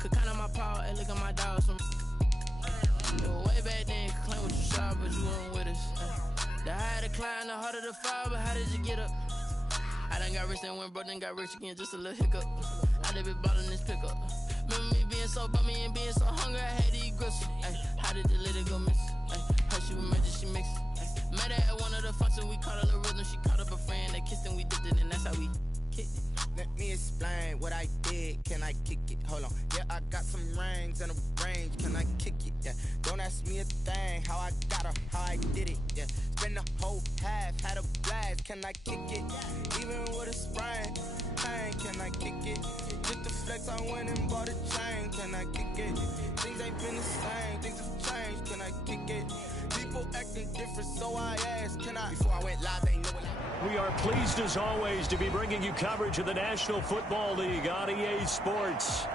Could count on my power and look at my dogs from. Way back then, could claim what you saw, but you weren't with us. The higher the climb, the harder the fall, but how did you get up? I done got rich and went broke, then got rich again, just a little hiccup. I done been ballin' this pickup. Remember me being so bummy and being so hungry, I had to eat gristle. How did the little go miss? Her she was magic, she mixed. Met her at one of the functions, we caught a little rhythm. She caught up a friend, they kissed and we dipped it, and that's how we kicked it. Let me explain what I did. Can I kick it? Hold on. Yeah, I got some rings and a range. Can I kick it? Yeah. Don't ask me a thing. How I got her, how I did it. Yeah. Spend the whole half, had a blast. Can I kick it? Even with a sprain, pain. Can I kick it? Just the flex, I went and bought a chain. Can I kick it? Things ain't been the same. Things have changed. Can I kick it? People acting different, so I asked. Can I? Before I went live, they knew what I. We are pleased as always to be bringing you coverage of the National Football League on EA Sports.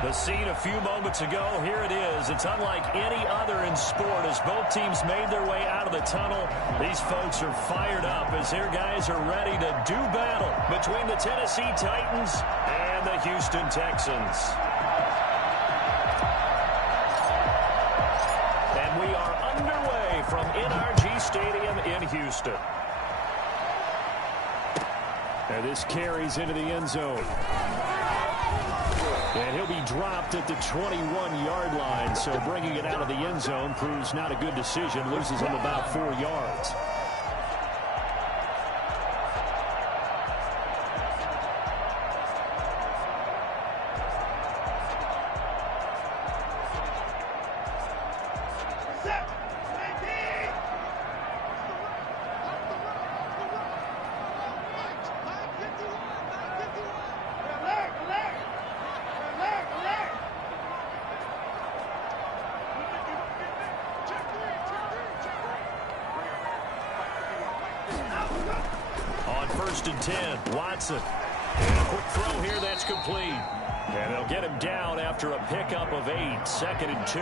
The scene a few moments ago, here it is. It's unlike any other in sport as both teams made their way out of the tunnel. These folks are fired up as their guys are ready to do battle between the Tennessee Titans and the Houston Texans. And we are underway from NRG Stadium in Houston. And this carries into the end zone. And he'll be dropped at the 21-yard line, so bringing it out of the end zone proves not a good decision. Loses him about 4 yards. First and 10, Watson. And a quick throw here, that's complete. And they'll get him down after a pickup of 8, 2nd and 2.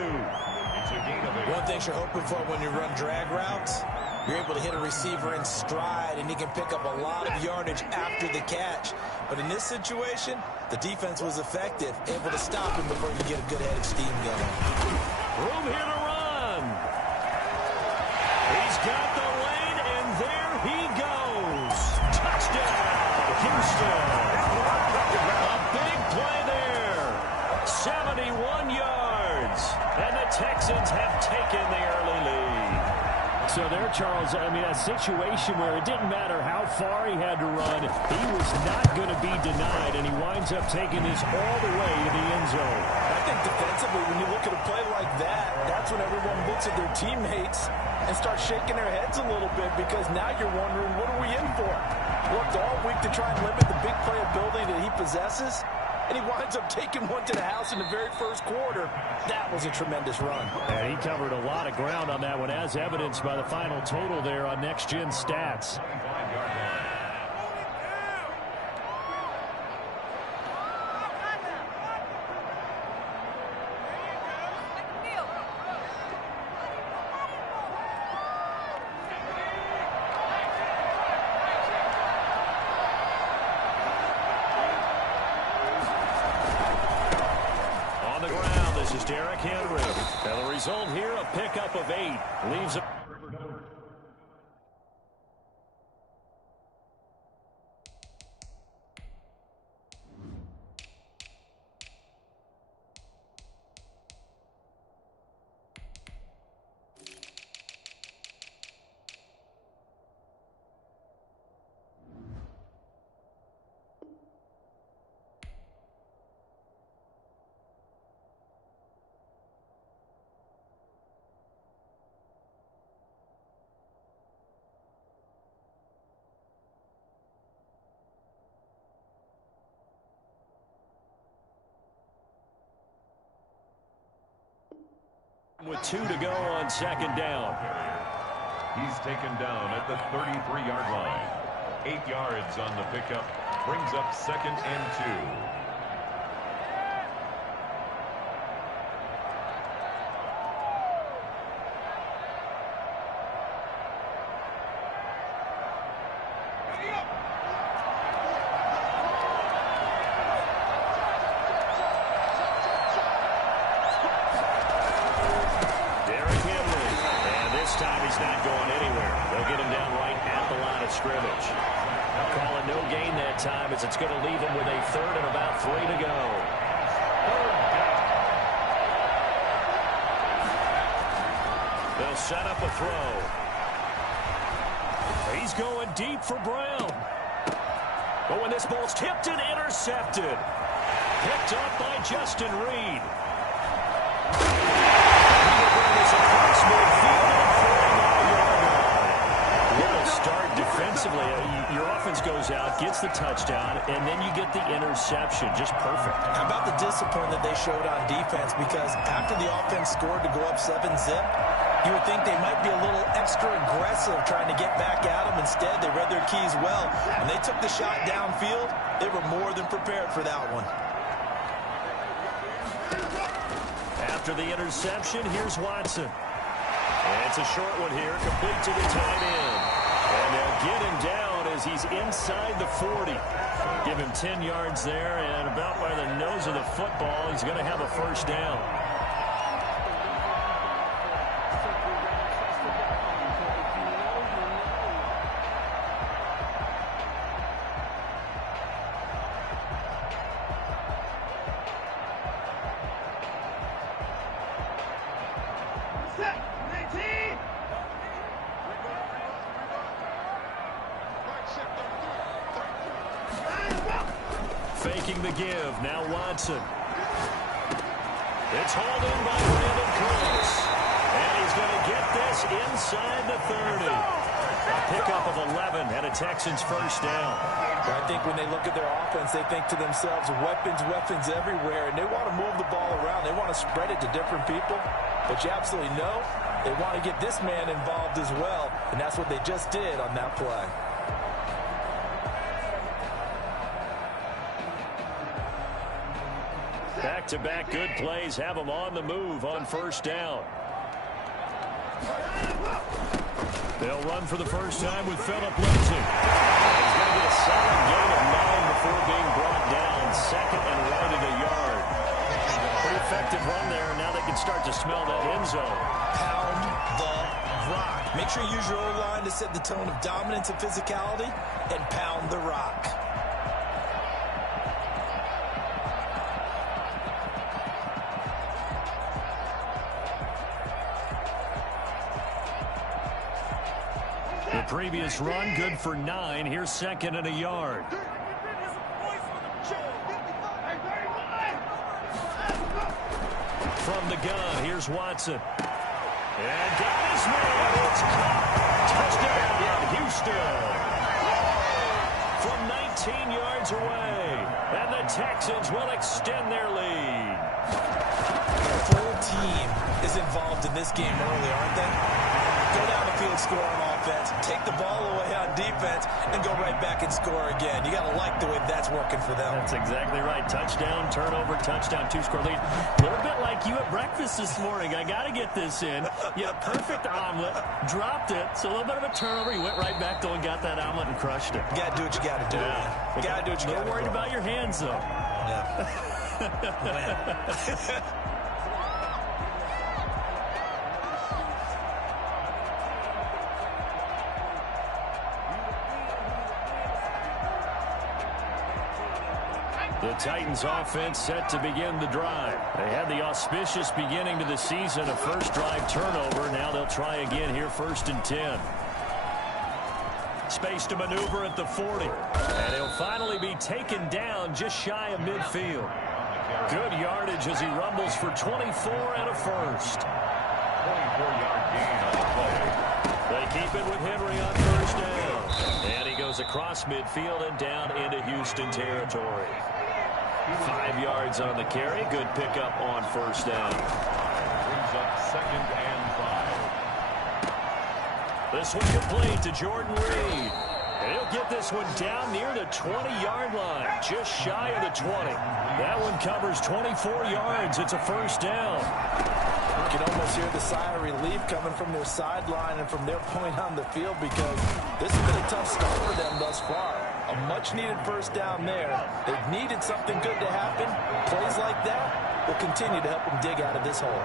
One thing you're hoping for when you run drag routes, you're able to hit a receiver in stride, and he can pick up a lot of yardage after the catch. But in this situation, the defense was effective, able to stop him before he could get a good head of steam going. Room here to run. He's got the lane, and there he goes. Touchdown, Houston. A big play there. 71 yards. And the Texans have taken the early lead. So there, Charles, I mean, a situation where it didn't matter how far he had to run. He was not going to be denied, and he winds up taking this all the way to the end zone. I think defensively, when you look at a play like that, that's when everyone looks at their teammates and starts shaking their heads a little bit, because now you're wondering, what are we in for? Worked all week to try and limit the big play ability that he possesses, and he winds up taking one to the house in the very first quarter. That was a tremendous run. And he covered a lot of ground on that one, as evidenced by the final total there on Next Gen Stats. Result here, a pickup of 8. Leaves it. With 2 to go on 2nd down. He's taken down at the 33-yard line. 8 yards on the pickup. Brings up 2nd and 2. scrimmage. Calling no gain that time as it's going to leave them with a third and about 3 to go. They'll set up a throw. He's going deep for Brown. But when this ball's tipped and intercepted. Picked up by Justin Reed. Little start defensively. Your offense goes out, gets the touchdown, and then you get the interception. Just perfect. How about the discipline that they showed on defense? Because after the offense scored to go up 7-zip, you would think they might be a little extra aggressive trying to get back at them. Instead, they read their keys well. When they took the shot downfield, they were more than prepared for that one. After the interception, here's Watson. And it's a short one here, complete to the tight end. And they'll get him down as he's inside the 40. Give him 10 yards there, and about by the nose of the football, he's going to have a first down. Faking the give. Now Watson. It's hauled in by Brandon Cooks. And he's going to get this inside the 30. A pickup of 11 and a Texans first down. I think when they look at their offense, they think to themselves, weapons, weapons everywhere. And they want to move the ball around. They want to spread it to different people. But you absolutely know they want to get this man involved as well. And that's what they just did on that play. Back-to-back good plays have them on the move on first down. They'll run for the first time with Phillip Lindsay. He's going to get a solid gain of 9 before being brought down. Second and right at a yard. Pretty effective run there. Now they can start to smell that end zone. Pound the rock. Make sure you use your O-line to set the tone of dominance and physicality, and pound the rock. The previous run, good for 9. Here's second and a yard. From the gun, here's Watson. And got his man. It's caught. Touchdown, Houston. From 19 yards away. And the Texans will extend their lead. The full team is involved in this game early, aren't they? Go down the field, score on offense, take the ball away on defense, and go right back and score again. You got to like the way that's working for them. That's exactly right. Touchdown, turnover, touchdown, 2-score lead. A little bit like you at breakfast this morning. I got to get this in. You had a perfect omelet, dropped it, so a little bit of a turnover. You went right back, though, and got that omelet and crushed it. You got to do what you got to do. Yeah. You got to do what you got to do. Not worried about your hands, though. Yeah. The Titans offense set to begin the drive. They had the auspicious beginning to the season, a first drive turnover. Now they'll try again here, 1st and 10. Space to maneuver at the 40. And he'll finally be taken down just shy of midfield. Good yardage as he rumbles for 24 and a first. 24-yard gain on the play. They keep it with Henry on first down. And he goes across midfield and down into Houston territory. 5 yards on the carry. Good pickup on first down. Brings up 2nd and 5. This one complete to Jordan Reed. And he'll get this one down near the 20-yard line, just shy of the 20. That one covers 24 yards. It's a first down. You can almost hear the sigh of relief coming from their sideline and from their point on the field, because this has been a tough start for them thus far. A much-needed first down there. They've needed something good to happen. Plays like that will continue to help them dig out of this hole.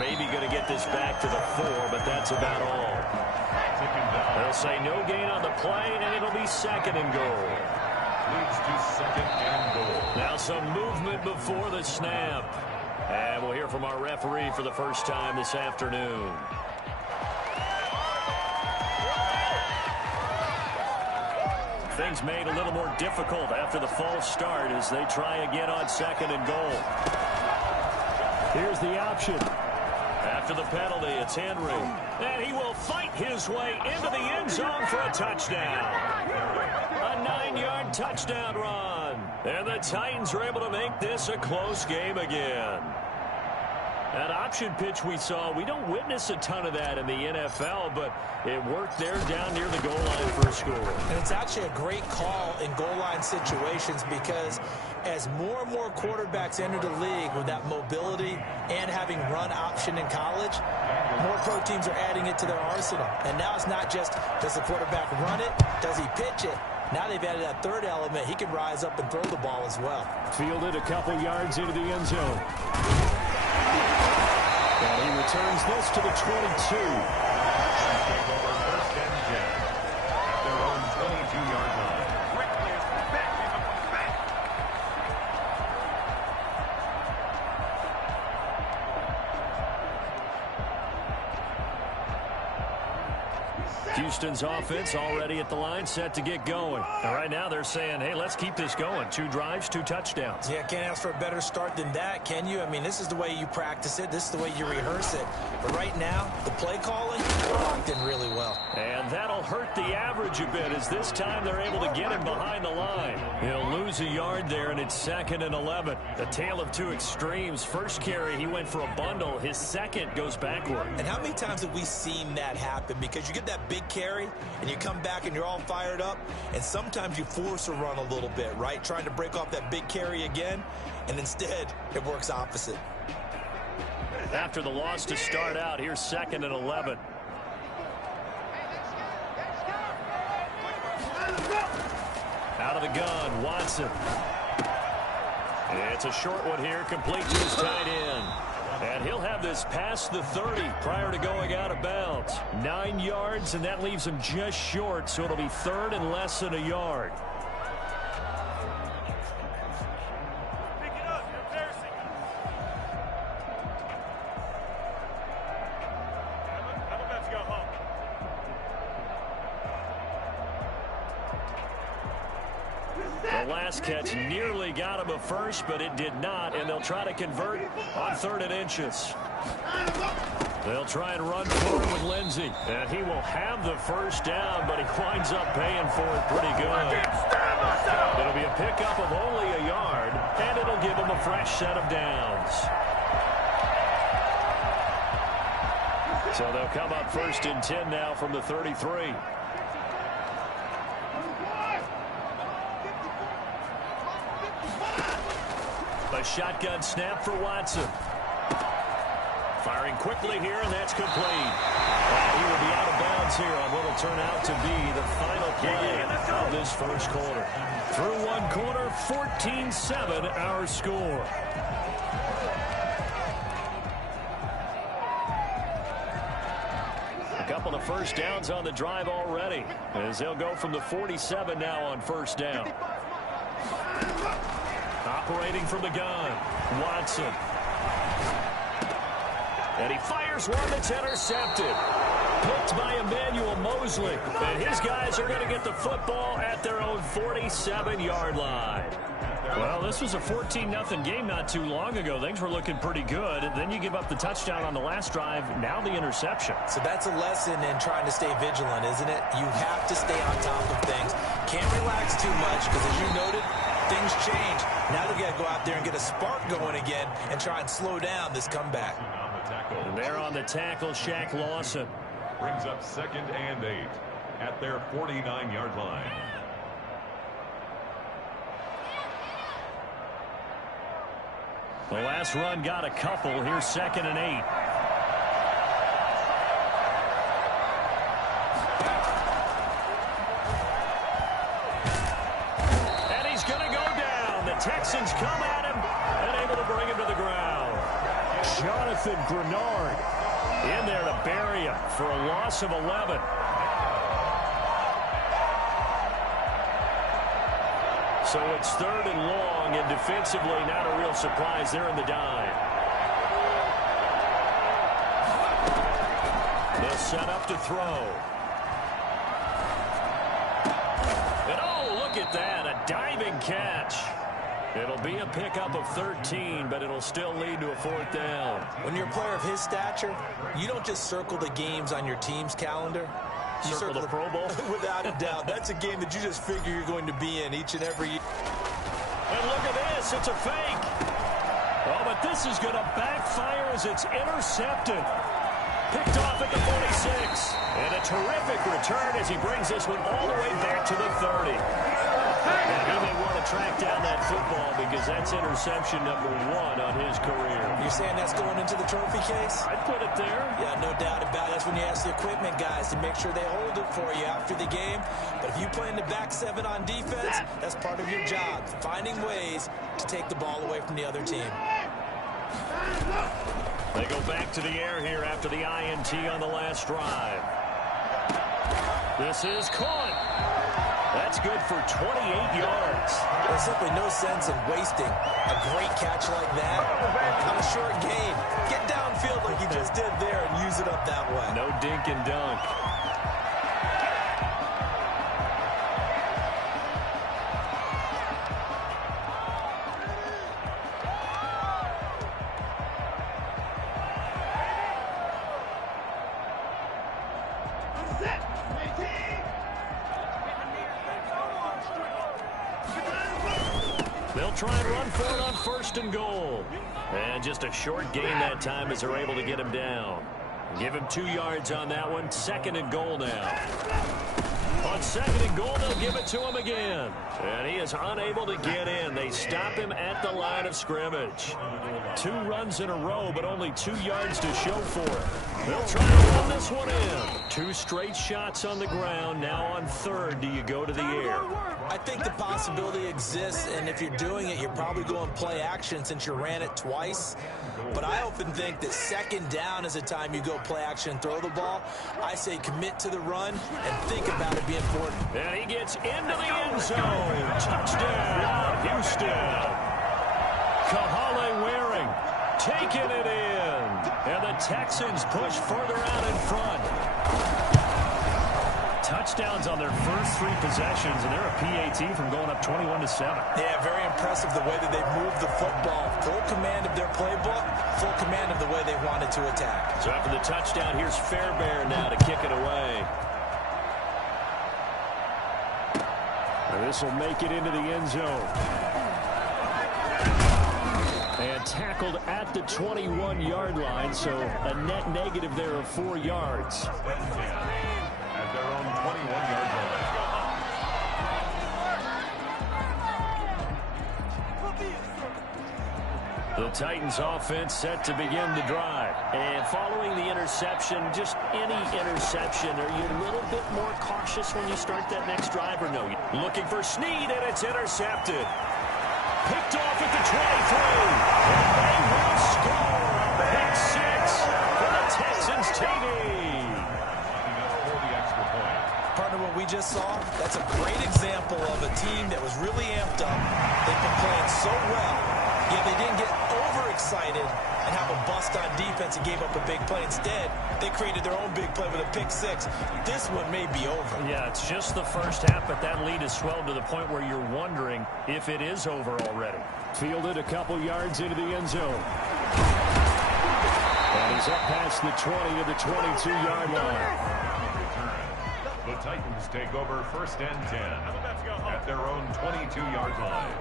Maybe going to get this back to the 4, but that's about all. They'll say no gain on the play, and it'll be 2nd and goal. Leads to 2nd and goal. Now some movement before the snap. And we'll hear from our referee for the first time this afternoon. Things made a little more difficult after the false start as they try again on 2nd and goal. Here's the option. After the penalty, it's Henry. And he will fight his way into the end zone for a touchdown. A 9-yard touchdown run. And the Titans are able to make this a close game again. That option pitch we saw, we don't witness a ton of that in the NFL, but it worked there down near the goal line for a score. And it's actually a great call in goal line situations because as more and more quarterbacks enter the league with that mobility and having run option in college, more pro teams are adding it to their arsenal. And now it's not just, does the quarterback run it? Does he pitch it? Now they've added that third element. He can rise up and throw the ball as well. Fielded a couple yards into the end zone. And he returns this to the 22. Take over 1st and 10 at their own 22-yard line. Houston's offense already at the line, set to get going. And right now they're saying, hey, let's keep this going. 2 drives, 2 touchdowns. Yeah, can't ask for a better start than that, can you? I mean, this is the way you practice it. This is the way you rehearse it. But right now, the play calling locked in really well. And that'll hurt the average a bit as this time they're able to get him behind the line. He'll lose a yard there, and it's 2nd and 11. The tale of 2 extremes. First carry, he went for a bundle. His second goes backward. And how many times have we seen that happen? Because you get that big carry, and you come back and you're all fired up, and sometimes you force a run a little bit, right? Trying to break off that big carry again, and instead it works opposite. After the loss to start out, here's 2nd and 11. Out of the gun, Watson. It's a short one here, complete to his tight end. And he'll have this past the 30 prior to going out of bounds. 9 yards, and that leaves him just short, so it'll be 3rd and less than a yard. Pick it up, you're embarrassing. I'm about to go home. The last catch nearly got him a first, but it did not, and they'll try to convert on 3rd and inches. They'll try and run for it with Lindsey, and he will have the first down, but he winds up paying for it pretty good. It'll be a pickup of only a yard, and it'll give him a fresh set of downs. So they'll come up 1st and 10 now from the 33. A shotgun snap for Watson. Firing quickly here, and that's complete. And he will be out of bounds here on what will turn out to be the final play of this first quarter. Through one quarter, 14-7 our score. A couple of first downs on the drive already, as they'll go from the 47 now on 1st down. Operating from the gun, Watson. And he fires one that's intercepted. Picked by Emmanuel Mosley. And his guys are going to get the football at their own 47-yard line. Well, this was a 14-0 game not too long ago. Things were looking pretty good. And then you give up the touchdown on the last drive. Now the interception. So that's a lesson in trying to stay vigilant, isn't it? You have to stay on top of things. Can't relax too much because, as you noted, things change. Now they've got to go out there and get a spark going again and try and slow down this comeback. And there on the tackle, Shaq Lawson. Brings up 2nd and 8 at their 49-yard line. The last run got a couple. Here's 2nd and 8. And he's going to go down. The Texans come at him and able to bring him to the ground. Jonathan Grenard in there to bury him for a loss of 11. So it's 3rd and long, and defensively not a real surprise. They're in the dive. They'll set up to throw. And oh, look at that, a diving catch. It'll be a pickup of 13, but it'll still lead to a 4th down. When you're a player of his stature, you don't just circle the games on your team's calendar. You circle the Pro Bowl? Without a doubt. That's a game that you just figure you're going to be in each and every year. And look at this. It's a fake. Oh, but this is going to backfire as it's intercepted. Picked off at the 46. And a terrific return as he brings this one all the way back to the 30. And he may want to track down that football because that's interception number 1 on his career. You're saying that's going into the trophy case? I'd put it there. Yeah, no doubt about it. That's when you ask the equipment guys to make sure they hold it for you after the game. But if you play in the back 7 on defense, that's part of your job, finding ways to take the ball away from the other team. They go back to the air here after the INT on the last drive. This is caught. That's good for 28 yards. There's simply no sense in wasting a great catch like that on a short gain. Get downfield like he just did there and use it up that way. No dink and dunk. They'll try and run for it on 1st and goal. And just a short gain that time as they're able to get him down. Give him 2 yards on that one. 2nd and goal now. On 2nd and goal, they'll give it to him again. And he is unable to get in. They stop him at the line of scrimmage. 2 runs in a row, but only 2 yards to show for it. They'll try to run this one in. 2 straight shots on the ground. Now on 3rd, do you go to the air? I think the possibility exists, and if you're doing it, you're probably going play action since you ran it twice. But I often think that 2nd down is the time you go play action and throw the ball. I say commit to the run and think about it being important. And he gets into the end zone. Touchdown, Houston. Kahale Waring taking it in. And the Texans push further out in front. Touchdowns on their first 3 possessions, and they're a PAT from going up 21-7. Yeah, very impressive the way that they've moved the football. Full command of their playbook, full command of the way they wanted to attack. So after the touchdown, here's Fairbairn now to kick it away. And this will make it into the end zone. And tackled at the 21-yard line, so a net negative there of 4 yards. At their own 21-yard line. The Titans offense set to begin the drive. And following the interception, just any interception, are you a little bit more cautious when you start that next drive or no? Looking for Snead, and it's intercepted. Picked off at the 23. And they will score. Pick 6 for the Texans TD. Partner, what we just saw, that's a great example of a team that was really amped up. They've been playing so well, yet they didn't get overexcited and have a bust on defense and gave up a big play. Instead, they created their own big play with a pick 6. This one may be over. Yeah, it's just the first half, but that lead has swelled to the point where you're wondering if it is over already. Fielded a couple yards into the end zone. And he's up past the 20 to the 22-yard line. The Titans take over 1st and 10 at their own 22-yard line.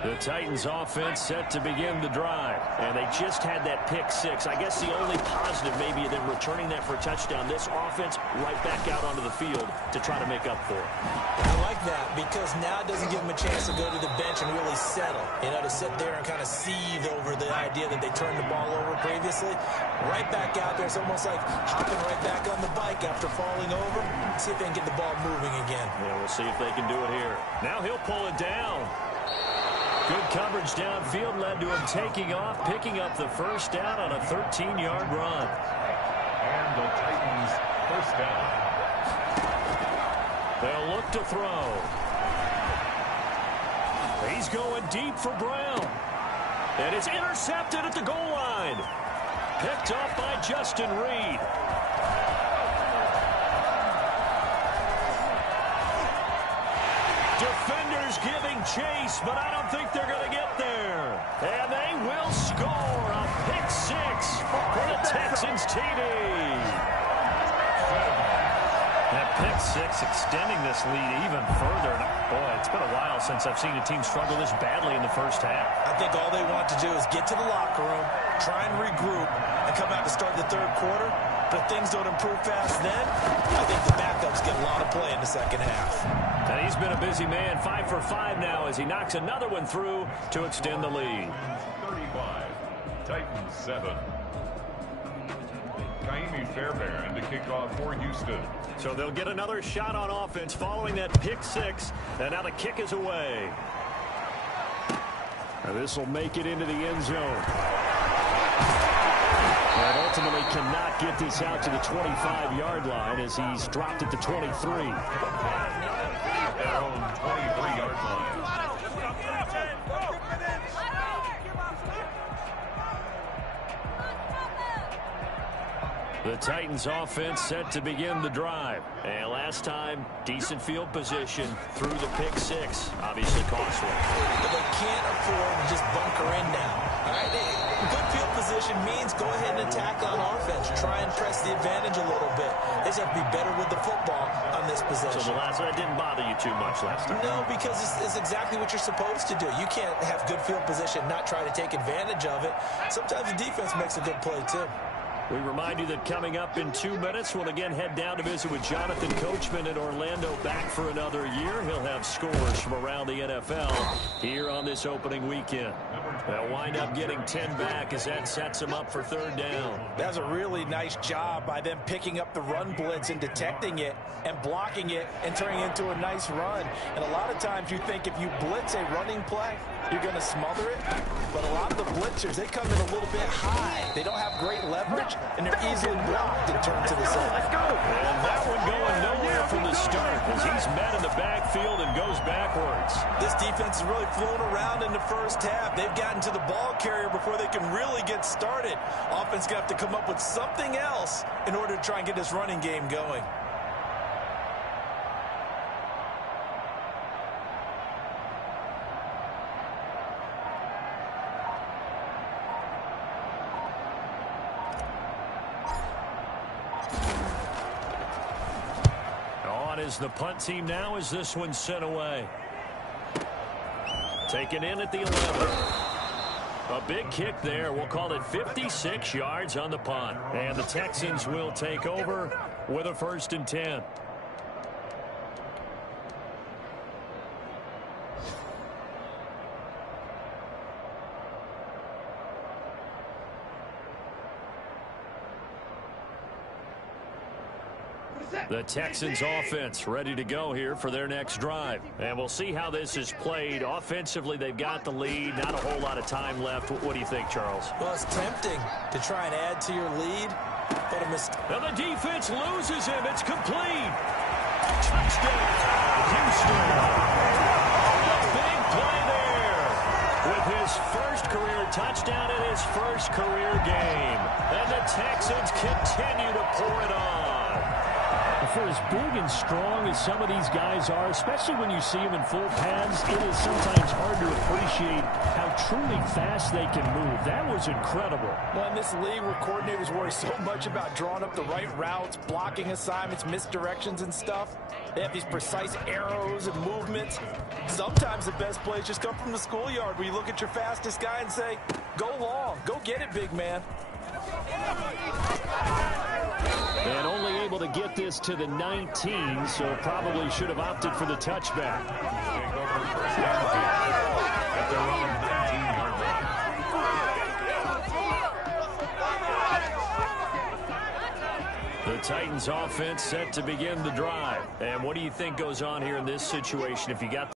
The Titans offense set to begin the drive. And they just had that pick 6. I guess the only positive maybe of them returning that for a touchdown. This offense right back out onto the field to try to make up for it. I like that because now it doesn't give them a chance to go to the bench and really settle. You know, to sit there and kind of seethe over the idea that they turned the ball over previously. Right back out there. It's almost like hopping right back on the bike after falling over. See if they can get the ball moving again. Yeah, we'll see if they can do it here. Now he'll pull it down. Good coverage downfield led to him taking off, picking up the first down on a 13-yard run. And the Titans first down. They'll look to throw. He's going deep for Brown. And it's intercepted at the goal line. Picked off by Justin Reed. Defenders giving chase, but I don't think they're going to get there. And they will score a pick six for the Texans TD. That pick six extending this lead even further. Boy, it's been a while since I've seen a team struggle this badly in the first half. I think all they want to do is get to the locker room, try and regroup, and come out to start the third quarter. But if things don't improve fast then, I think the backups get a lot of play in the second half. And he's been a busy man, 5 for 5 now as he knocks another one through to extend the lead. 35, Titans 7. Kaimi Fairbairn to kick off for Houston. So they'll get another shot on offense following that pick six. And now the kick is away. Now this will make it into the end zone. And ultimately cannot get this out to the 25-yard line as he's dropped at the 23. Their own 23-yard line. The Titans offense set to begin the drive. And last time, decent field position through the pick six. Obviously costly. But they can't afford to just bunker in now. All right, good field position means go ahead and attack on offense. Try and press the advantage a little bit. They just have to be better with the football on this possession. So the last one didn't bother you too much last time? No, because it's exactly what you're supposed to do. You can't have good field position, not try to take advantage of it. Sometimes the defense makes a good play, too. We remind you that coming up in 2 minutes, we'll again head down to visit with Jonathan Coachman in Orlando, back for another year. He'll have scores from around the NFL here on this opening weekend. They'll wind up getting 10 back as that sets them up for third down. That's a really nice job by them picking up the run blitz and detecting it and blocking it and turning it into a nice run. And a lot of times you think if you blitz a running play, you're going to smother it. But a lot of the blitzers, they come in a little bit high. They don't have great leverage, and they're easily blocked and turned to the side. Let's go. And that one going nowhere from the start as he's met in the backfield and goes backwards. This defense has really flown around in the first half. They've gotten to the ball carrier before they can really get started. Offense going to have to come up with something else in order to try and get this running game going. Is the punt team now as this one's sent away. Taken in at the 11. A big kick there. We'll call it 56 yards on the punt. And the Texans will take over with a 1st and 10. The Texans offense ready to go here for their next drive. And we'll see how this is played. Offensively, they've got the lead. Not a whole lot of time left. What do you think, Charles? Well, it's tempting to try and add to your lead, but a mistake. And the defense loses him. It's complete. Touchdown, Houston. A big play there with his first career touchdown in his first career game. And the Texans continue to pour it on. For as big and strong as some of these guys are, especially when you see them in full pads, it is sometimes hard to appreciate how truly fast they can move. That was incredible. Well, in this league where coordinators worry so much about drawing up the right routes, blocking assignments, misdirections and stuff, they have these precise arrows and movements. Sometimes the best plays just come from the schoolyard where you look at your fastest guy and say, go long, go get it, big man. And only able to get this to the 19, so probably should have opted for the touchback. At their own 19-yard line. The Titans offense set to begin the drive. And what do you think goes on here in this situation? If you got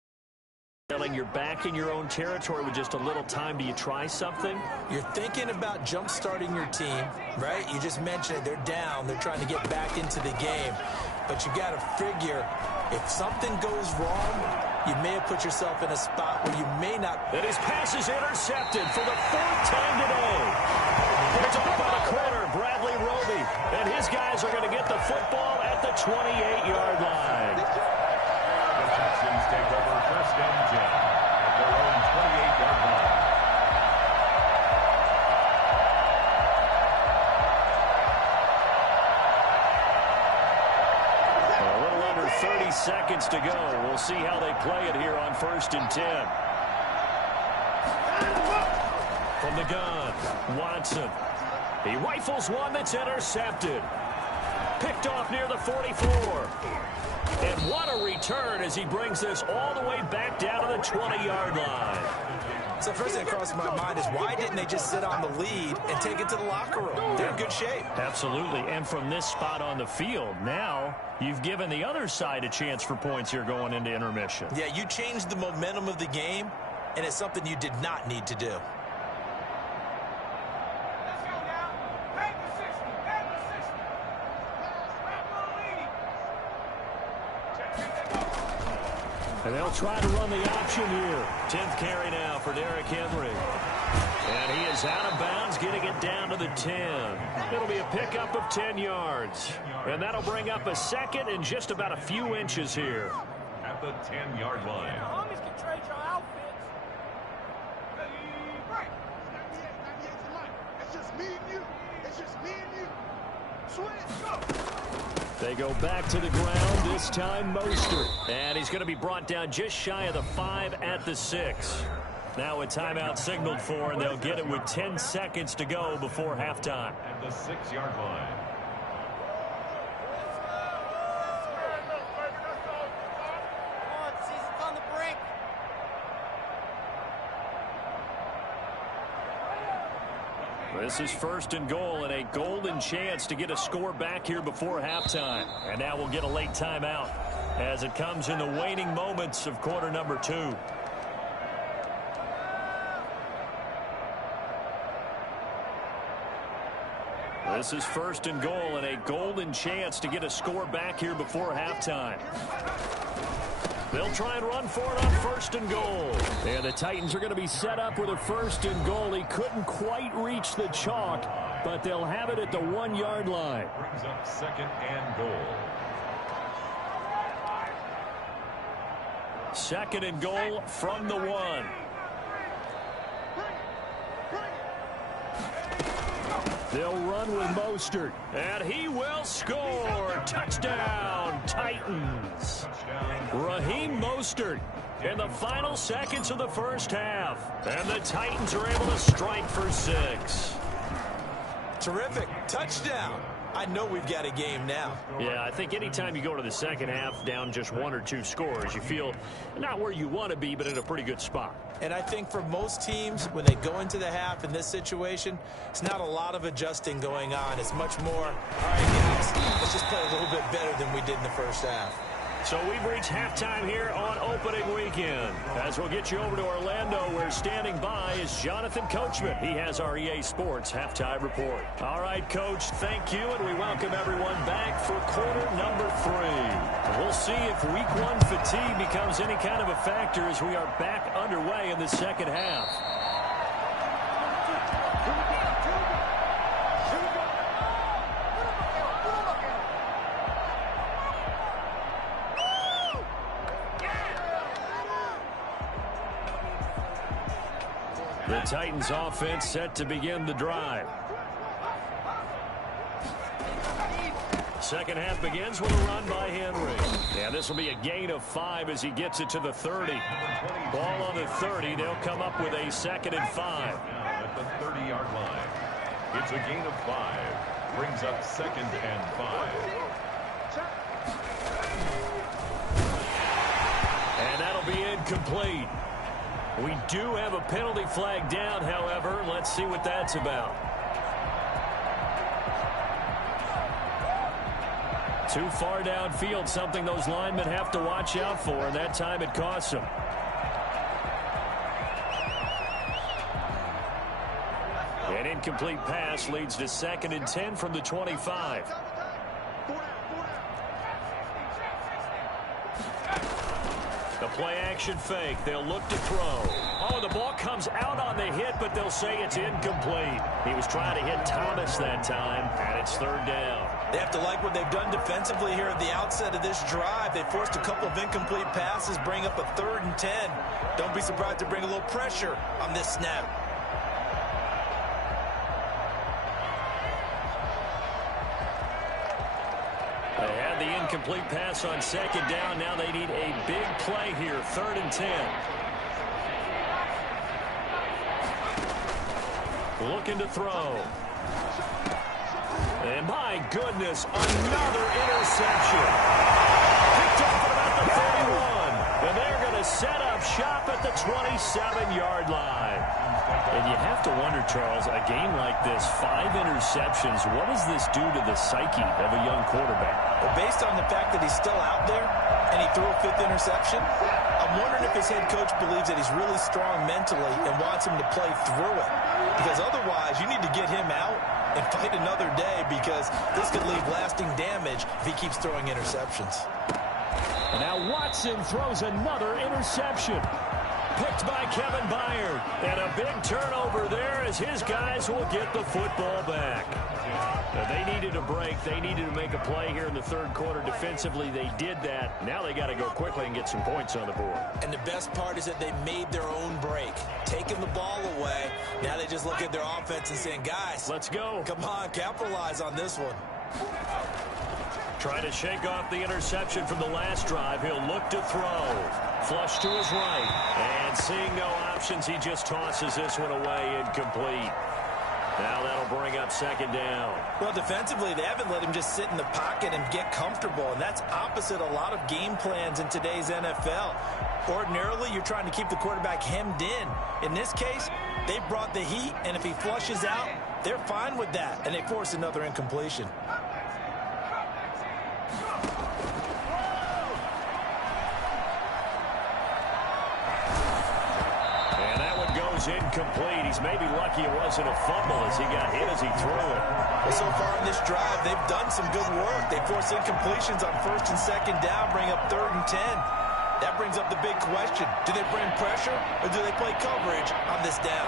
telling your you're back in your own territory with just a little time, do you try something? You're thinking about jump-starting your team, right? You just mentioned it. They're down. They're trying to get back into the game. But you got to figure, if something goes wrong, you may have put yourself in a spot where you may not. And his pass is intercepted for the fourth time today. Picked off by the corner, Bradley Roby. And his guys are going to get the football at the 28-yard line. The Texans take over first and 10 at their own 28-yard line. A little under 30 seconds to go. We'll see how they play it here on first and 10. From the gun, Watson. He rifles one that's intercepted. Picked off near the 44. And what a return as he brings this all the way back down to the 20-yard line. So first thing that crosses my mind is, why didn't they just sit on the lead and take it to the locker room? They're in good shape. Absolutely. And from this spot on the field, now you've given the other side a chance for points here going into intermission. Yeah, you changed the momentum of the game, and it's something you did not need to do. And they'll try to run the option here. 10th carry now for Derrick Henry. And he is out of bounds, getting it down to the 10. It'll be a pickup of 10 yards. And that'll bring up a second and just about a few inches here. At the 10-yard line. Homies can trade your outfits. It's just me and you. It's just me and you. Switch, go. They go back to the ground, this time Mostert. And he's going to be brought down just shy of the 5 at the 6. Now a timeout signaled for, and they'll get it with 10 seconds to go before halftime. At the 6-yard line. This is first and goal, and a golden chance to get a score back here before halftime. And now we'll get a late timeout as it comes in the waning moments of quarter number 2. This is first and goal, and a golden chance to get a score back here before halftime. They'll try and run for it on first and goal. And the Titans are going to be set up with a first and goal. He couldn't quite reach the chalk, but they'll have it at the 1-yard line. Brings up second and goal. Second and goal from the 1. They'll run with Mostert, and he will score. Touchdown, Titans. Raheem Mostert in the final seconds of the first half. And the Titans are able to strike for 6. Terrific. Touchdown. I know we've got a game now. Yeah, I think anytime you go to the second half down just 1 or 2 scores, you feel not where you want to be, but in a pretty good spot. And I think for most teams, when they go into the half in this situation, it's not a lot of adjusting going on. It's much more, all right, guys, let's just play a little bit better than we did in the first half. So we've reached halftime here on opening weekend. As we'll get you over to Orlando, where standing by is Jonathan Coachman. He has our EA Sports halftime report. All right, Coach, thank you, and we welcome everyone back for quarter number 3. We'll see if week 1 fatigue becomes any kind of a factor as we are back underway in the second half. The Titans offense set to begin the drive. Second half begins with a run by Henry. Yeah, this will be a gain of 5 as he gets it to the 30. Ball on the 30. They'll come up with a second and 5. Now at the 30-yard line. It's a gain of 5. Brings up second and 5. And that'll be incomplete. We do have a penalty flag down, however. Let's see what that's about. Too far downfield, something those linemen have to watch out for, and that time it costs them. incomplete pass leads to 2nd and 10 from the 25. The play action fake. They'll look to throw. Oh, the ball comes out on the hit, but they'll say it's incomplete. He was trying to hit Thomas that time, and it's 3rd down. They have to like what they've done defensively here at the outset of this drive. They forced a couple of incomplete passes, bring up a 3rd and 10. Don't be surprised to bring a little pressure on this snap. They had the incomplete pass on 2nd down. Now they need a big play here, 3rd and 10. Looking to throw. And my goodness, another interception. Picked off at about the 31. And they're going to set up shop at the 27-yard line. And you have to wonder, Charles, a game like this, 5 interceptions, what does this do to the psyche of a young quarterback? Well, based on the fact that he's still out there and he threw a 5th interception, I'm wondering if his head coach believes that he's really strong mentally and wants him to play through it. Because otherwise, you need to get him out and fight another day, because this could leave lasting damage if he keeps throwing interceptions. And now Watson throws another interception. Picked by Kevin Byard. And a big turnover there as his guys will get the football back. Now, they needed a break. They needed to make a play here in the 3rd quarter. Defensively, they did that. Now they got to go quickly and get some points on the board. And the best part is that they made their own break. Taking the ball away. Now they just look at their offense and saying, guys, let's go. Come on, capitalize on this one. Trying to shake off the interception from the last drive. He'll look to throw. Flush to his right. And seeing no options, he just tosses this one away, incomplete. Now that'll bring up 2nd down. Well, defensively, they haven't let him just sit in the pocket and get comfortable, and that's opposite a lot of game plans in today's NFL. Ordinarily, you're trying to keep the quarterback hemmed in. In this case, they brought the heat, and if he flushes out, they're fine with that, and they force another incompletion. Incomplete. He's maybe lucky it wasn't a fumble as he got hit as he threw it. Well, so far in this drive, they've done some good work. They force incompletions on 1st and 2nd down, bring up 3rd and 10. That brings up the big question. Do they bring pressure or do they play coverage on this down?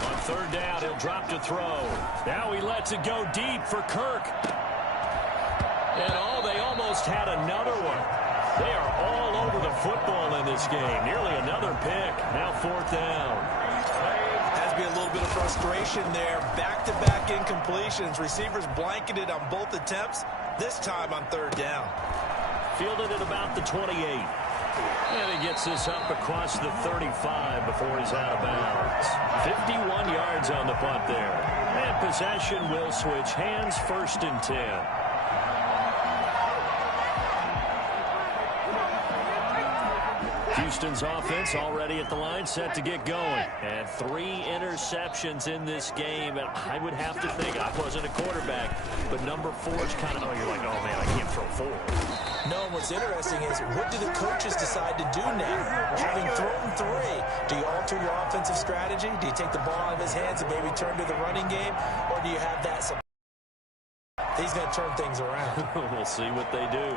On 3rd down, he'll drop to throw. Now he lets it go deep for Kirk. And they almost had another one. They are all over the football in this game. Nearly another pick. Now 4th down. Has to be a little bit of frustration there. Back-to-back incompletions. Receivers blanketed on both attempts, this time on 3rd down. Fielded at about the 28. And he gets this up across the 35 before he's out of bounds. 51 yards on the punt there. And possession will switch hands, 1st and 10. Houston's offense already at the line, set to get going. And 3 interceptions in this game. And I would have to think, I wasn't a quarterback, but number 4 is kind of, you're like, oh, man, I can't throw 4. No, what's interesting is, what do the coaches decide to do now? Having thrown 3, do you alter your offensive strategy? Do you take the ball out of his hands and maybe turn to the running game? Or do you have that? He's going to turn things around. We'll see what they do.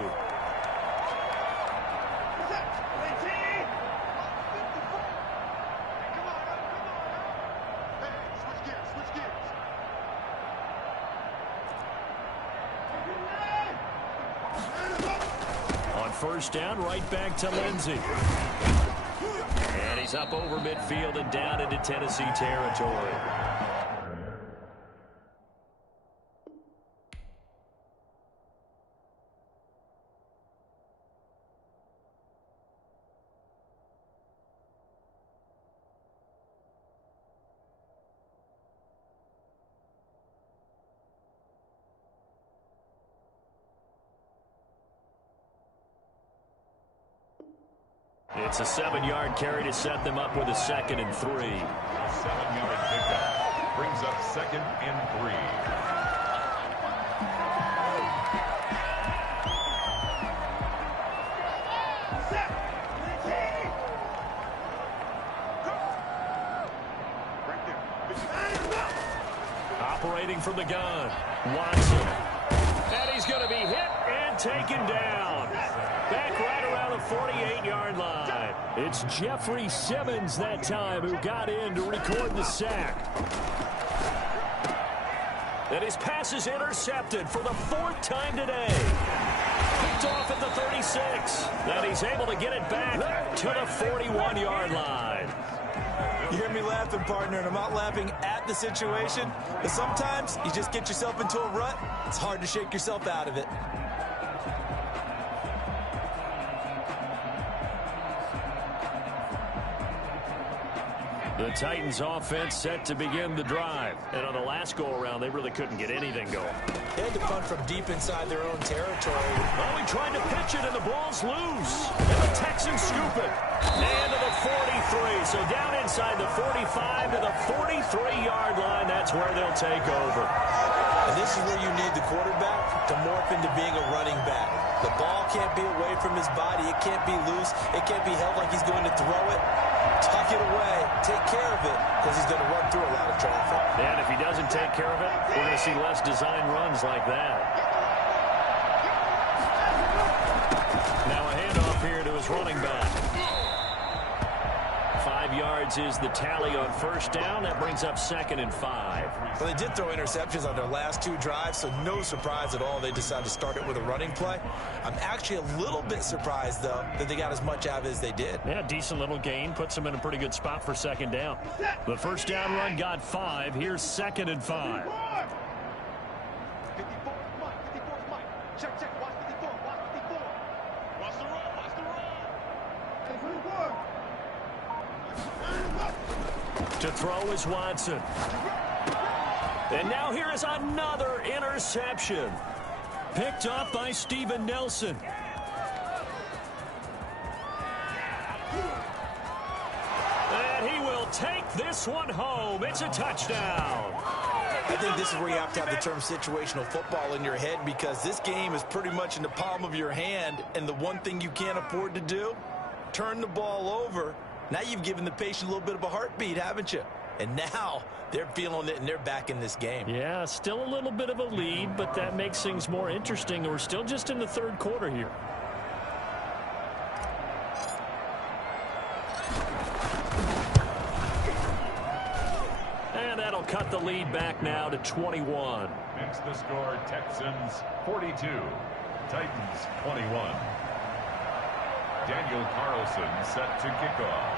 First down, right back to Lindsey. And he's up over midfield and down into Tennessee territory. It's a 7-yard carry to set them up with a 2nd and 3. 7-yard pickup brings up 2nd and 3. Operating from the gun, Watson. And he's going to be hit and taken down. Back right around the 48-yard line. It's Jeffrey Simmons that time who got in to record the sack. And his pass is intercepted for the 4th time today. Picked off at the 36. Then he's able to get it back to the 41-yard line. You hear me laughing, partner, and I'm not laughing at the situation, but sometimes you just get yourself into a rut. It's hard to shake yourself out of it. The Titans offense set to begin the drive. And on the last go-around, they really couldn't get anything going. They had to punt from deep inside their own territory. Well, he tried to pitch it, and the ball's loose. And the Texans scoop it. And to the 43. So down inside the 45 to the 43-yard line. That's where they'll take over. And this is where you need the quarterback to morph into being a running back. The ball can't be away from his body. It can't be loose. It can't be held like he's going to throw it. Tuck it away. Take care of it, because he's going to run through a lot of traffic. And if he doesn't take care of it, we're going to see less design runs like that. Now a handoff here to his running back. 5 yards is the tally on first down. That brings up 2nd and 5. Well, they did throw interceptions on their last 2 drives, so no surprise at all they decided to start it with a running play. I'm actually a little bit surprised, though, that they got as much out of it as they did. Yeah, decent little gain. Puts them in a pretty good spot for 2nd down. The first down run got 5. Here's 2nd and 5. 54 Mike. 54 Mike. Check. Watch 54. Watch 54. Watch the run. Watch the run. To throw is Watson. And now here is another interception. Picked off by Steven Nelson. And he will take this one home. It's a touchdown. I think this is where you have to have the term situational football in your head, because this game is pretty much in the palm of your hand, and the one thing you can't afford to do, turn the ball over. Now you've given the patient a little bit of a heartbeat, haven't you? And now they're feeling it, and they're back in this game. Yeah, still a little bit of a lead, but that makes things more interesting. We're still just in the 3rd quarter here. And that'll cut the lead back now to 21. Makes the score Texans 42, Titans 21. Daniel Carlson set to kick off.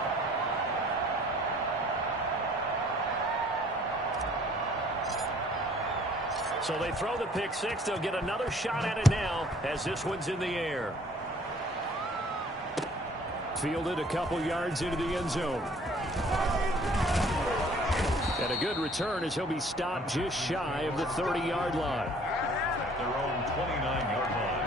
So they throw the pick 6. They'll get another shot at it now as this one's in the air. Fielded a couple yards into the end zone. And a good return as he'll be stopped just shy of the 30-yard line. At their own 29-yard line.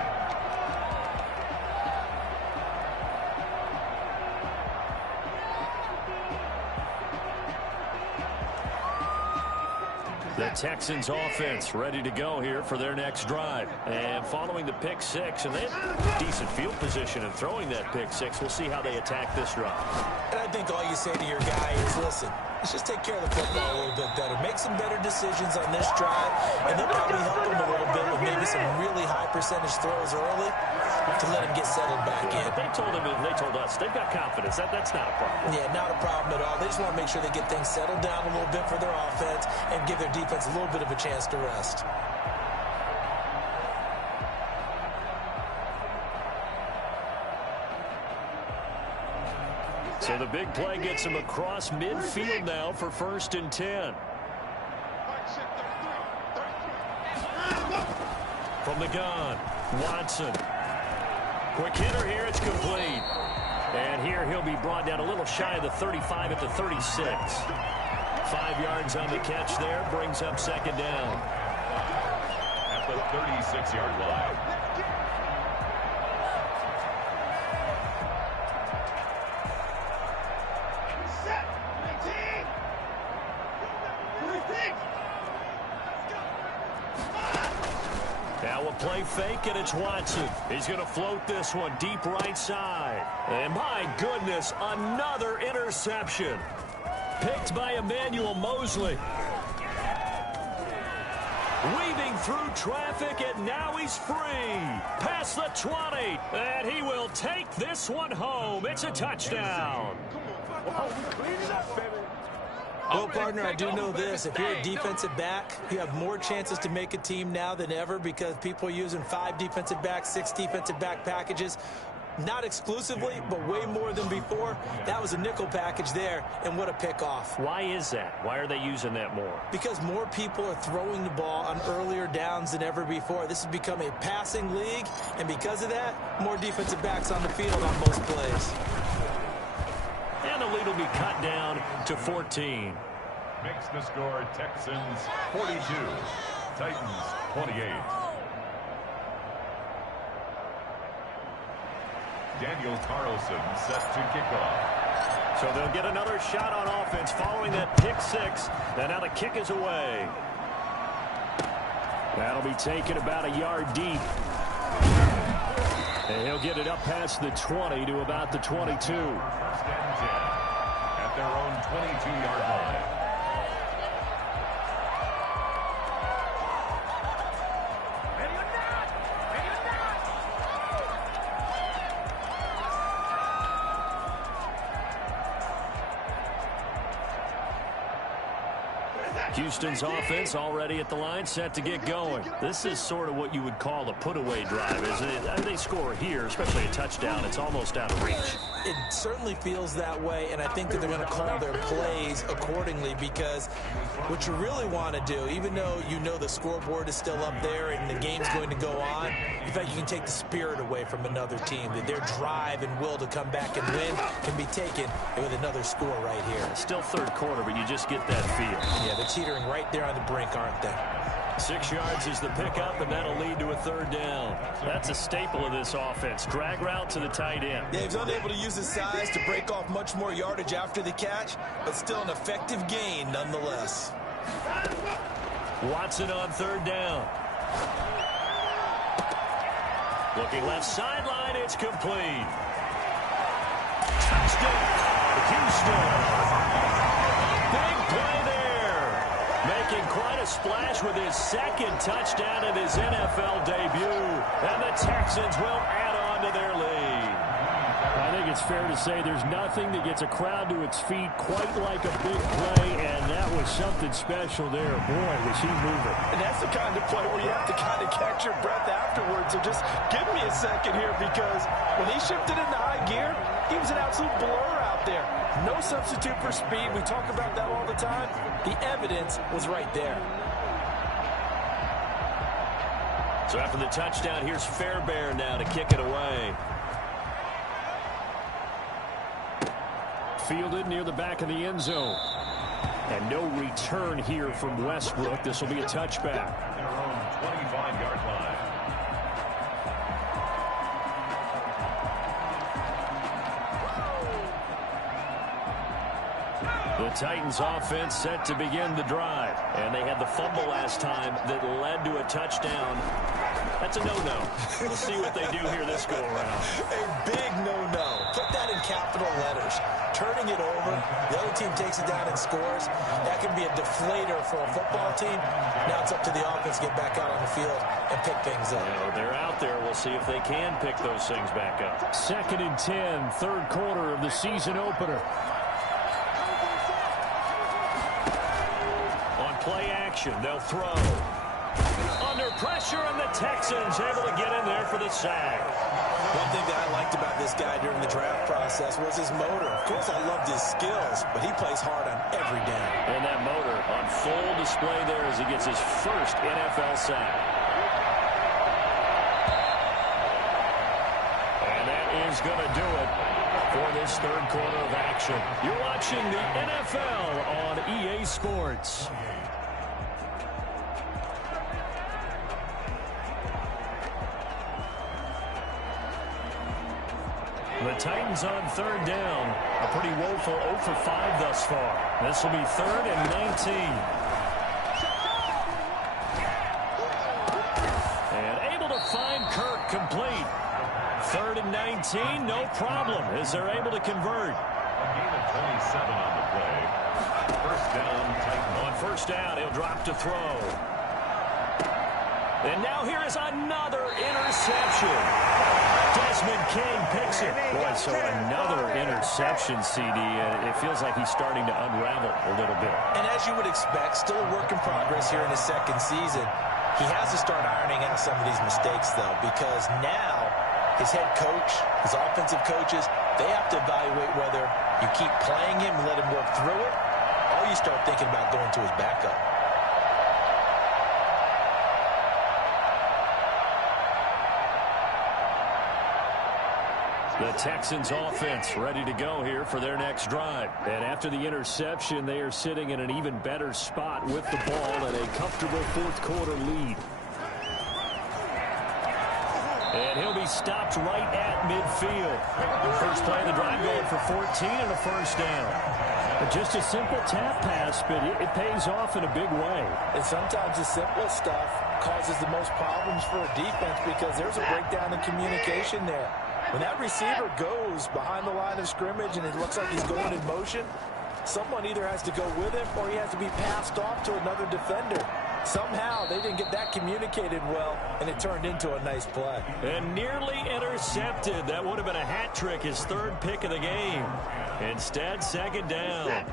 The Texans offense ready to go here for their next drive. And following the pick 6, and they had decent field position in throwing that pick 6. We'll see how they attack this drive. And I think all you say to your guy is, listen, let's just take care of the football a little bit better. Make some better decisions on this drive, and they'll probably help him a little bit with maybe some really high percentage throws early to let him get settled back in. But they told us they've got confidence. That's not a problem. Yeah, not a problem at all. They just want to make sure they get things settled down a little bit for their offense and give their defense a little bit of a chance to rest. So the big play gets him across midfield now for 1st and 10. From the gun, Watson. Quick hitter here, it's complete. And here he'll be brought down a little shy of the 35 at the 36. 5 yards on the catch there, brings up 2nd down. At the 36-yard line. Now Now a play fake, and it's Watson. He's going to float this one deep right side. And my goodness, another interception. Picked by Emmanuel Mosley. Weaving through traffic, and now he's free. Past the 20, and he will take this one home. It's a touchdown. Well, partner, I do know this. If you're a defensive back, you have more chances to make a team now than ever because people are using 5 defensive backs, 6 defensive back packages. Not exclusively, but way more than before. That was a nickel package there, and what a pickoff. Why is that? Why are they using that more? Because more people are throwing the ball on earlier downs than ever before. This has become a passing league, and because of that, more defensive backs on the field on most plays. And the lead will be cut down to 14. Makes the score Texans 42, Titans 28. Daniel Carlson set to kick off. So they'll get another shot on offense following that pick 6. And now the kick is away. That'll be taken about a yard deep. And he'll get it up past the 20 to about the 22. First and 10 at their own 22-yard line. Houston's offense already at the line, set to get going. This is sort of what you would call a put-away drive, isn't it? They score here, especially a touchdown. It's almost out of reach. It certainly feels that way, and I think that they're going to call their plays accordingly because what you really want to do, even though you know the scoreboard is still up there and the game's going to go on, in fact, you can take the spirit away from another team. That their drive and will to come back and win can be taken with another score right here. Still third quarter, but you just get that feel. Yeah, they're teetering right there on the brink, aren't they? 6 yards is the pickup, and that'll lead to a third down. That's a staple of this offense. Drag route to the tight end. Yeah, he's unable to use his size to break off much more yardage after the catch, but still an effective gain nonetheless. Watson on third down. Looking left sideline, it's complete. Touchdown, Houston. Big play there. Making quite a splash with his second touchdown in his NFL debut. And the Texans will add on to their lead. I think it's fair to say there's nothing that gets a crowd to its feet quite like a big play, and that was something special there. Boy, was he moving. And that's the kind of play where you have to kind of catch your breath afterwards. So just give me a second here, because when he shifted into high gear, he was an absolute blur out there. No substitute for speed. We talk about that all the time. The evidence was right there. So after the touchdown, here's Fairbairn now to kick it away. Fielded near the back of the end zone. And no return here from Westbrook. This will be a touchback. Their own 25-yard line. The Titans offense set to begin the drive. And they had the fumble last time that led to a touchdown. That's a no-no. We'll see what they do here this go-around. A big no-no. Put that in capital letters. Turning it over, the other team takes it down and scores. That can be a deflator for a football team. Now it's up to the offense to get back out on the field and pick things up. They're out there. We'll see if they can pick those things back up. 2nd and 10, third quarter of the season opener. On play action, they'll throw. Under pressure, and the Texans able to get in there for the sack. One thing that I liked about this guy during the draft process was his motor. Of course, I loved his skills, but he plays hard on every down. And that motor on full display there as he gets his first NFL sack. And that is going to do it for this third quarter of action. You're watching the NFL on EA Sports. The Titans on third down. A pretty woeful 0 for 5 thus far. This will be 3rd and 19. And 17, no problem, as they're able to convert. A gain of 27 on the play. First down, Titans. On first down, he'll drop to throw. And now here is another interception. Desmond King picks it. Boy, so another interception, CD. It feels like he's starting to unravel a little bit. And as you would expect, still a work in progress here in his second season. He has to start ironing out some of these mistakes, though, because now his head coach, his offensive coaches, they have to evaluate whether you keep playing him and let him work through it, or you start thinking about going to his backup. The Texans offense ready to go here for their next drive. And after the interception, they are sitting in an even better spot with the ball and a comfortable fourth quarter lead. And he'll be stopped right at midfield. First play of the drive going for 14 and a first down. Just a simple tap pass, but it pays off in a big way. And sometimes the simplest stuff causes the most problems for a defense because there's a breakdown in communication there. When that receiver goes behind the line of scrimmage and it looks like he's going in motion, someone either has to go with him or he has to be passed off to another defender. Somehow they didn't get that communicated well, and it turned into a nice play. And nearly intercepted. That would have been a hat trick, his third pick of the game. Instead, second down.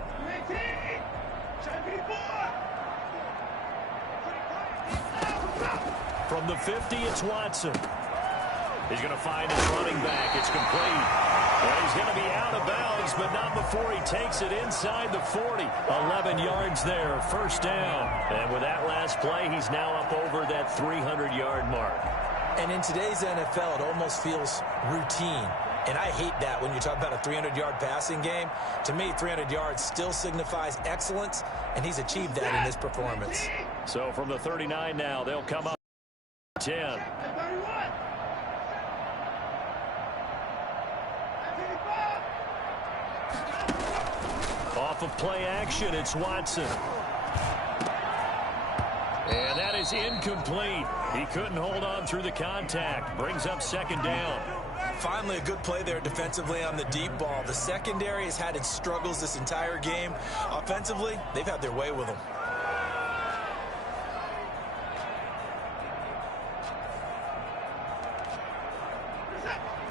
From the 50, it's Watson. He's going to find his running back. It's complete. Well, he's going to be out of bounds, but not before he takes it inside the 40. 11 yards there, first down. And with that last play, he's now up over that 300-yard mark. And in today's NFL, it almost feels routine. And I hate that when you talk about a 300-yard passing game. To me, 300 yards still signifies excellence, and he's achieved that in this performance. So from the 39 now, they'll come up 10. Off of play action, it's Watson. And that is incomplete. He couldn't hold on through the contact. Brings up second down. Finally, a good play there defensively on the deep ball. The secondary has had its struggles this entire game. Offensively, they've had their way with them.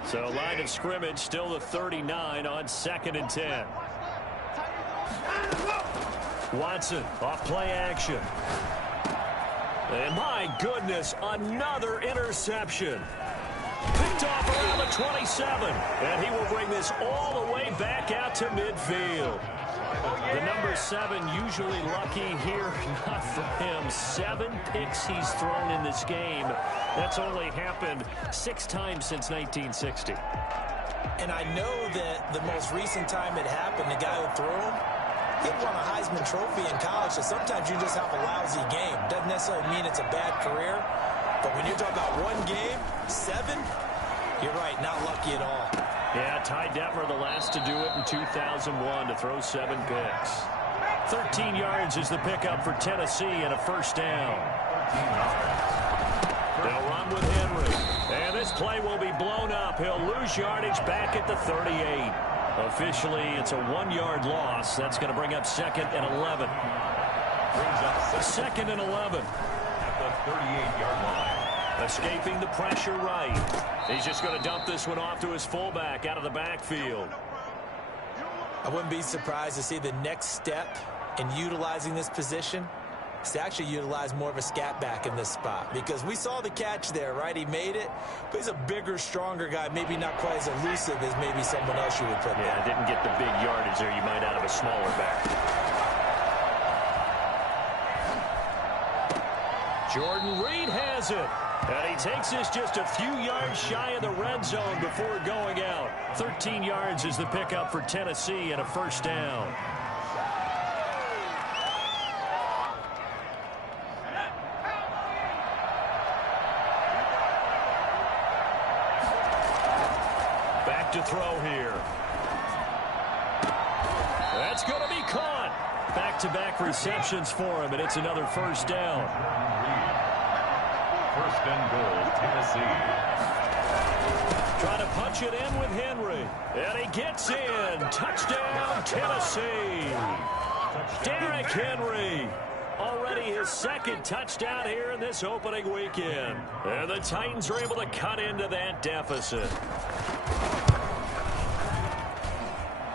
So line of scrimmage still the 39 on 2nd and 10. Watson off play action. And my goodness, another interception. Picked off around the 27. And he will bring this all the way back out to midfield. The number 7 usually lucky here. Not for him. 7 picks he's thrown in this game. That's only happened 6 times since 1960. And I know that the most recent time it happened, the guy who threw him, he won a Heisman Trophy in college, so sometimes you just have a lousy game. Doesn't necessarily mean it's a bad career, but when you're talking about one game, 7, you're right, not lucky at all. Yeah, Ty Detmer, the last to do it in 2001 to throw 7 picks. 13 yards is the pickup for Tennessee and a first down. They'll run with Henry. And this play will be blown up. He'll lose yardage back at the 38. Officially, it's a 1-yard loss. That's going to bring up 2nd and 11. Brings up 2nd and 11. at the 38-yard line. Escaping the pressure right. He's just going to dump this one off to his fullback out of the backfield. I wouldn't be surprised to see the next step in utilizing this position is to actually utilize more of a scat back in this spot, because we saw the catch there, right? He made it, but he's a bigger, stronger guy, maybe not quite as elusive as maybe someone else you would put there. Yeah, didn't get the big yardage there you might out of a smaller back. Jordan Reed has it. And he takes this just a few yards shy of the red zone before going out. 13 yards is the pickup for Tennessee and a first down. Back to throw here. That's going to be caught. Back-to-back receptions for him, and it's another first down. First and goal, Tennessee. Trying to punch it in with Henry. And he gets in. Touchdown, Tennessee. Derrick Henry. Already his second touchdown here in this opening weekend. And the Titans are able to cut into that deficit.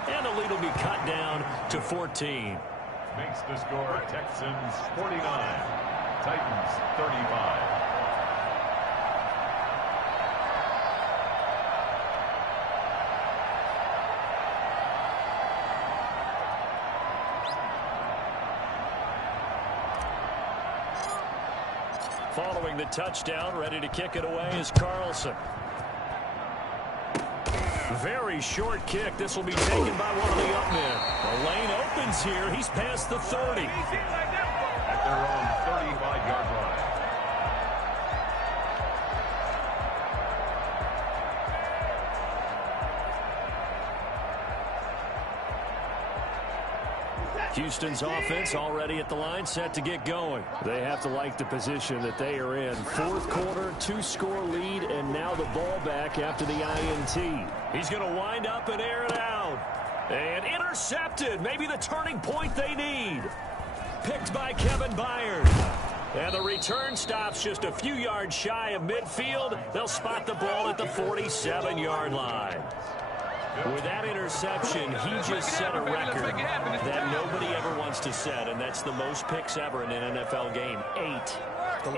And the lead will be cut down to 14. Makes the score Texans 49, Titans 35. Following the touchdown, ready to kick it away is Carlson. Very short kick. This will be taken by one of the up men. The lane opens here. He's past the 30. At their own 35-yard line. Houston's offense already at the line, set to get going. They have to like the position that they are in. Fourth quarter, 2-score lead, and now the ball back after the INT. He's going to wind up and air it out. And intercepted. Maybe the turning point they need. Picked by Kevin Byard. And the return stops just a few yards shy of midfield. They'll spot the ball at the 47-yard line. With that interception, he just set a record that nobody ever wants to set, and that's the most picks ever in an NFL game. 8. The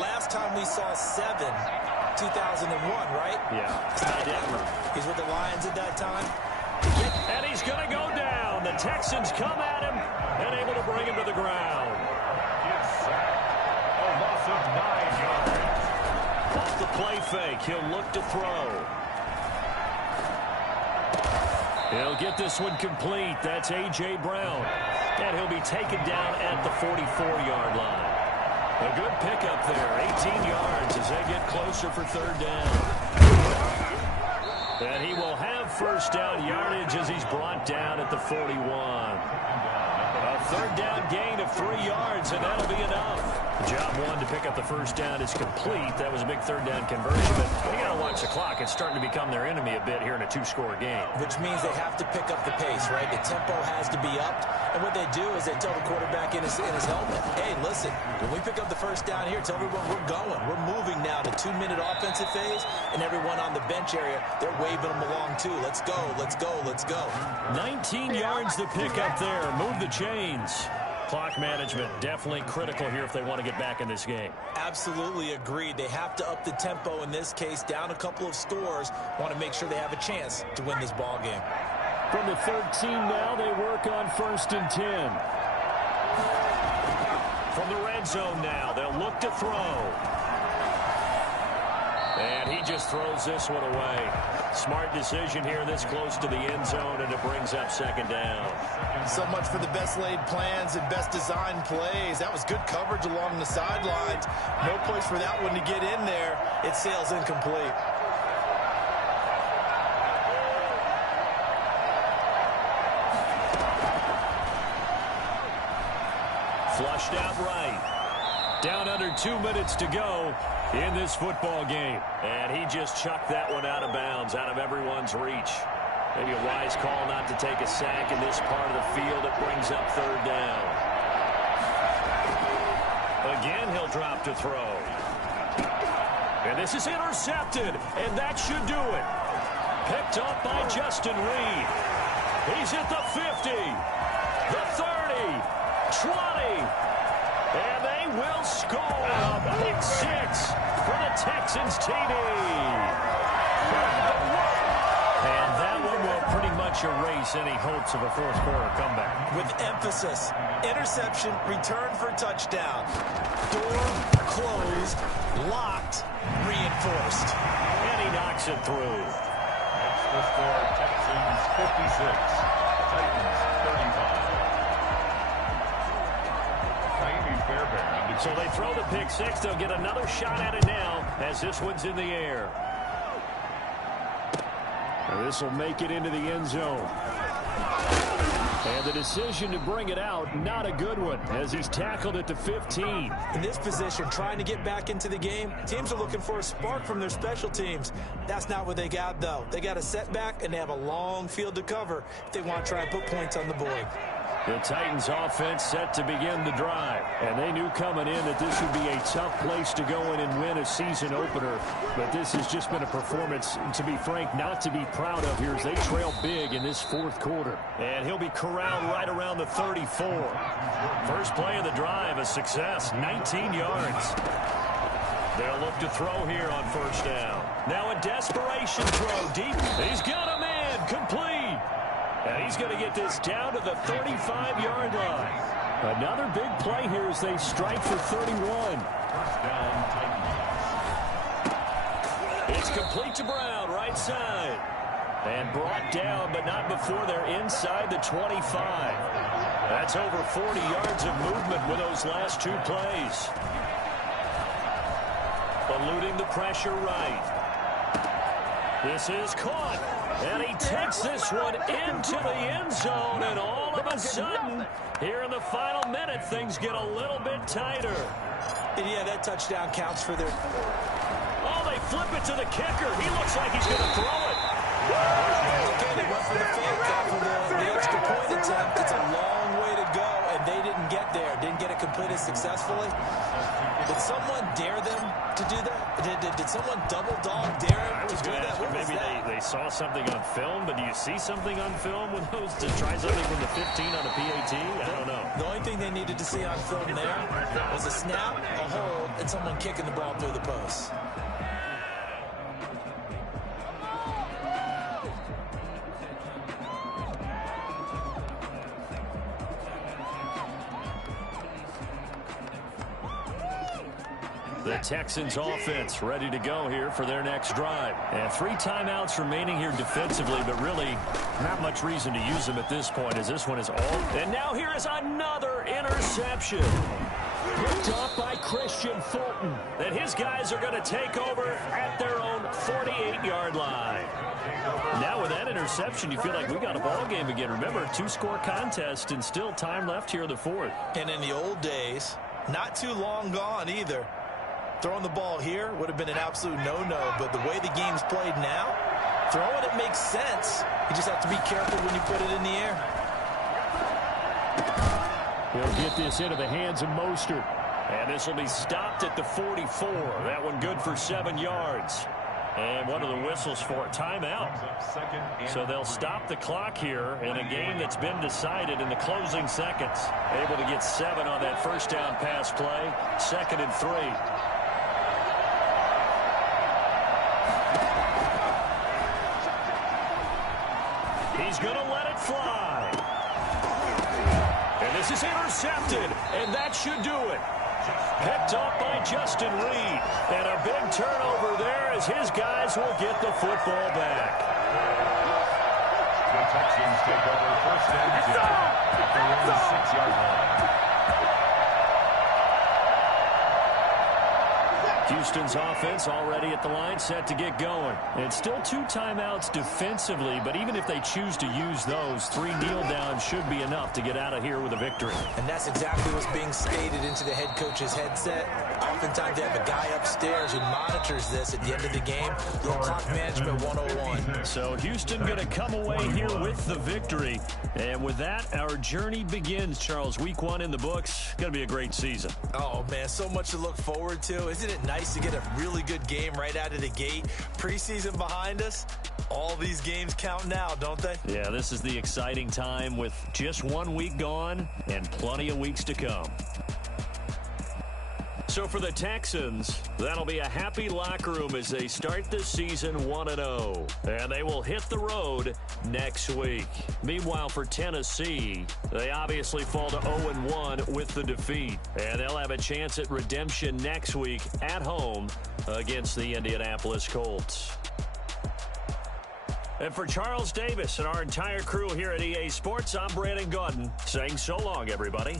last time we saw 7, 2001, right? Yeah. He's with the Lions at that time. And he's going to go down. The Texans come at him and able to bring him to the ground. Gets sacked. A loss of 9 yards. Off the play fake, he'll look to throw. He'll get this one complete. That's A.J. Brown. And he'll be taken down at the 44-yard line. A good pickup there. 18 yards as they get closer for third down. And he will have first down yardage as he's brought down at the 41. A third down gain of 3 yards, and that'll be enough. Job one to pick up the first down is complete. That was a big third down conversion, but you got to watch the clock. It's starting to become their enemy a bit here in a 2-score game. Which means they have to pick up the pace, right? The tempo has to be upped. And what they do is they tell the quarterback in his helmet, hey, listen, when we pick up the first down here, tell everyone we're going. We're moving now to 2-minute offensive phase, and everyone on the bench area, they're waving them along too. Let's go, let's go, let's go. 19 yards to pick up there. Move the chains. Clock management definitely critical here if they want to get back in this game. Absolutely agreed. They have to up the tempo in this case, down a couple of scores. Want to make sure they have a chance to win this ball game. From the 13 now, they work on 1st and 10. From the red zone now, they'll look to throw. And he just throws this one away. Smart decision here this close to the end zone, and it brings up second down. So much for the best laid plans and best designed plays. That was good coverage along the sidelines. No place for that one to get in there. It sails incomplete. Flushed out right. Down under 2 minutes to go in this football game. And he just chucked that one out of bounds, out of everyone's reach. Maybe a wise call not to take a sack in this part of the field. It brings up third down. Again, he'll drop to throw. And this is intercepted, and that should do it. Picked up by Justin Reed. He's at the 50, the 30, 20. And they will score. Pick 6 for the Texans TD. And that one will pretty much erase any hopes of a fourth quarter comeback. With emphasis, interception, return for touchdown. Door closed, locked, reinforced. And he knocks it through. That's the score, Texans 56, Titans 35. So they throw the pick 6. They'll get another shot at it now as this one's in the air. And this will make it into the end zone. And the decision to bring it out, not a good one, as he's tackled at the 15. In this position, trying to get back into the game, teams are looking for a spark from their special teams. That's not what they got, though. They got a setback, and they have a long field to cover if they want to try and put points on the board. The Titans offense set to begin the drive. And they knew coming in that this would be a tough place to go in and win a season opener. But this has just been a performance, to be frank, not to be proud of here as they trail big in this fourth quarter. And he'll be corralled right around the 34. First play of the drive, a success, 19 yards. They'll look to throw here on first down. Now a desperation throw deep. He's got a man complete. And he's going to get this down to the 35-yard line. Another big play here as they strike for 31. First down, Titans. It's complete to Brown, right side. And brought down, but not before they're inside the 25. That's over 40 yards of movement with those last two plays. Eluding the pressure right. This is caught. And he takes this one into the end zone, and all of a sudden, here in the final minute, things get a little bit tighter. And yeah, that touchdown counts for their... Oh, they flip it to the kicker. He looks like he's going to throw it. Okay, they went for the fake off of the extra point attempt. It's a long way to go, and they didn't get there. Didn't get it completed successfully. Did someone dare them to do that? Did someone double dog dare him to do that? Maybe they saw something on film, but do you see something on film with those to try something from the 15 on the PAT? I don't know. The only thing they needed to see on film there was a snap, a hold, and someone kicking the ball through the post. The Texans offense ready to go here for their next drive. And 3 timeouts remaining here defensively, but really not much reason to use them at this point as this one is all. And now here is another interception. Picked up by Christian Fulton. And his guys are going to take over at their own 48-yard line. Now with that interception, you feel like we got a ball game again. Remember, 2-score contest and still time left here in the fourth. And in the old days, not too long gone either. Throwing the ball here would have been an absolute no-no, but the way the game's played now, throwing it makes sense. You just have to be careful when you put it in the air. He'll get this into the hands of Mostert. And this will be stopped at the 44. That one good for 7 yards. And one of the whistles for a timeout. So they'll stop the clock here in a game that's been decided in the closing seconds. Able to get 7 on that first down pass play. 2nd and 3. He's going to let it fly. And this is intercepted, and that should do it. Picked up by Justin Reed. And a big turnover there as his guys will get the football back. The Texans take over first and 10 at their own 6-yard line. Houston's offense already at the line, set to get going. And still 2 timeouts defensively, but even if they choose to use those, 3 kneel downs should be enough to get out of here with a victory. And that's exactly what's being stated into the head coach's headset. Oftentimes they have a guy upstairs who monitors this at the end of the game. Little clock management 101. So Houston going to come away here with the victory. And with that, our journey begins, Charles. Week 1 in the books. Going to be a great season. Oh, man, so much to look forward to. Isn't it nice to get a really good game right out of the gate? Preseason behind us. All these games count now, don't they? Yeah, this is the exciting time with just 1 week gone and plenty of weeks to come. So for the Texans, that'll be a happy locker room as they start the season 1-0. And they will hit the road next week. Meanwhile, for Tennessee, they obviously fall to 0-1 with the defeat. And they'll have a chance at redemption next week at home against the Indianapolis Colts. And for Charles Davis and our entire crew here at EA Sports, I'm Brandon Gaudin saying so long, everybody.